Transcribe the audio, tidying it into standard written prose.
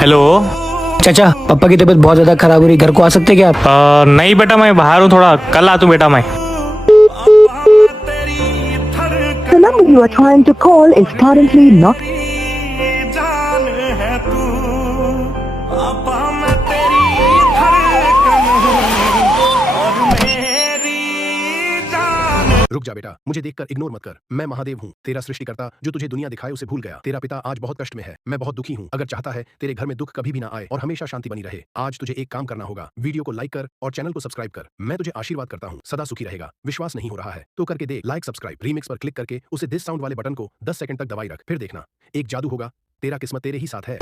Hello. चाचा, पापा की तबीयत बहुत ज्यादा खराब हो रही, घर को आ सकते क्या आप? नहीं बेटा, मैं बाहर हूँ थोड़ा, कल आ तू बेटा। मैं The number you are trying to call is currently not. रुक जा बेटा, मुझे देखकर इग्नोर मत कर। मैं महादेव हूँ, तेरा सृष्टिकर्ता, जो तुझे दुनिया दिखाए उसे भूल गया। तेरा पिता आज बहुत कष्ट में है, मैं बहुत दुखी हूँ। अगर चाहता है तेरे घर में दुख कभी भी ना आए और हमेशा शांति बनी रहे, आज तुझे एक काम करना होगा। वीडियो को लाइक कर और चैनल को सब्सक्राइब कर। मैं तुझे आशीर्वाद करता हूँ, सदा सुखी रहेगा। विश्वास नहीं हो रहा है तो करके दे लाइक सब्सक्राइब। रीमिक्स पर क्लिक करके उसे दिस साउंड वाले बटन को 10 सेकंड तक दबाई रख, फिर देखना एक जादू होगा। तेरा किस्मत तेरे ही साथ है।